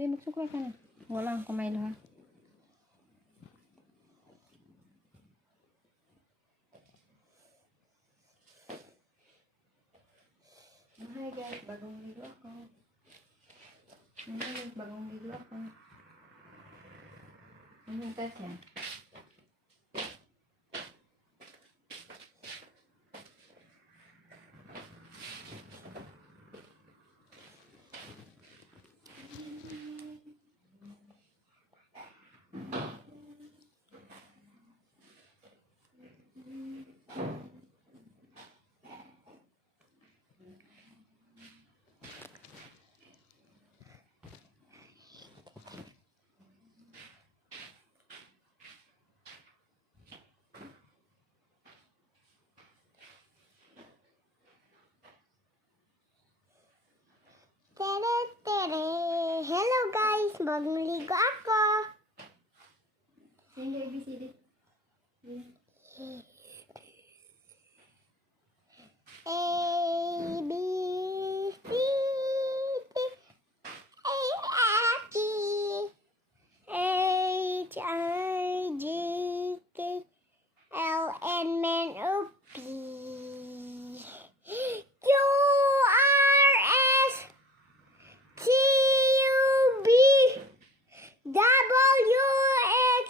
Hindi, magsukla ka na. Wala akong kamay lang ha. Hi guys, bagong video ako. Hi, bagong video ako. Anong test yan? Hello guys, magligo ako. Sing ABCD. A, B, C, D, E, F, G, H, I, J, K, L, M, N, O, P, Q, R, S, T, U, V, W, X,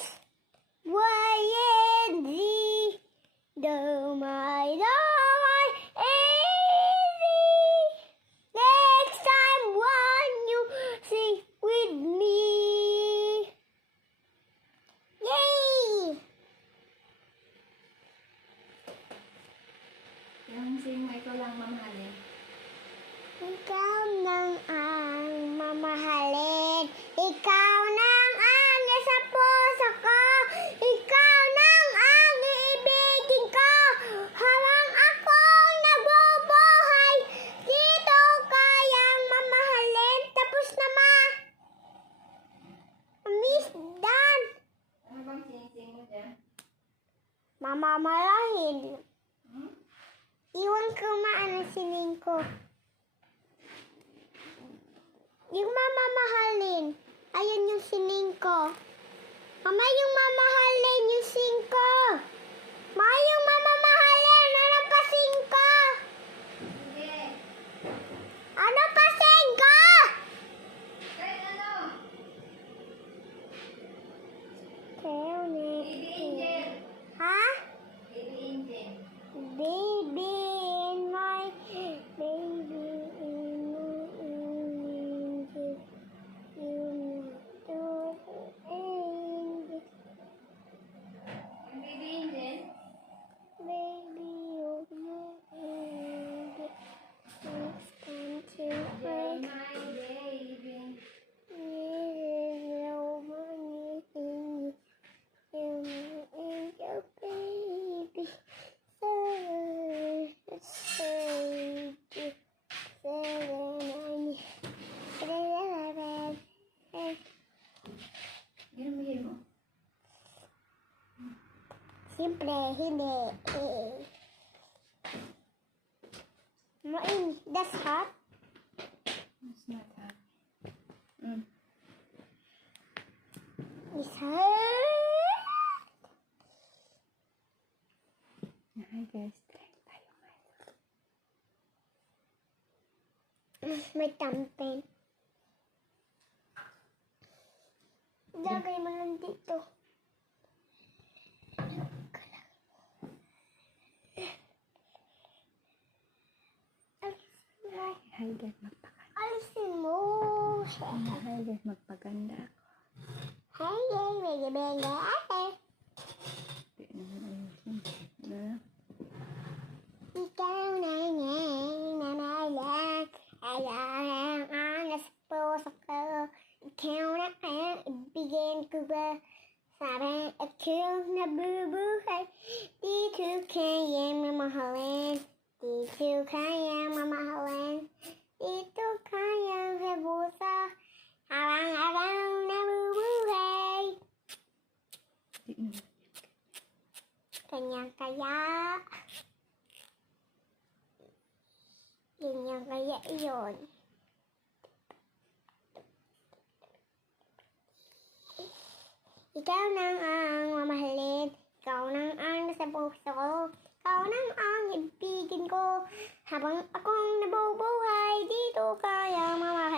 Y, and Z. Do my next time when you sing with me. Yay! Yung sing mo, ikaw lang mamahalin. Ikaw nang ang mamahalin. Ikaw nang ang nasa puso ko. Ikaw nang ang iibigin ko. Habang akong nabubuhay, dito kayang mamahalin. Tapos na ma. Miss Dan. Ano bang sing mo dyan? Mamamalahin. Iwan ko maano sining ko. Yung mamamahalin. Ayun yung sining ko. Mama, yung mamahalin yung sing ko. Ma, yung mamamahalin. Ano pa sing ko? Sige. Ano pa sing ko? Kahit ano? Baby Angel. Ha? Baby Angel. Baby in my baby in my angel. You know angel. Yung Baby Angel? Baby, you're my angel. Let's come to You're play. my baby. You're my angel. You're my angel, baby. Yan ang bigay mo. Siyempre, hindi. That's hot. It's not hot. It's hot. Hi guys, try tayo May tampen. Lagay mo lang dito. Hi guys, magpaganda. Alisin mo. Hi guys, magpaganda ako. Hey, bega. Hindi naman ayusin. Na? Ikaw na namalang. Ayaw ang nasa puso ko. Ikaw na ang ibigin ko ba? Sabi ako nabubuhay. Dito kayang mamahalin. Dito kayang mamahalin. Dito kayang habusa. Habang nabubuhay. Hindi naman. Kanyang kaya. Kanyang kaya iyon. Ikaw nang ang mamahalin. Ikaw nang ang nasa puso ko. Ikaw nang ang ibigin ko. Habang akong nabubuhay, dito kaya mamahal.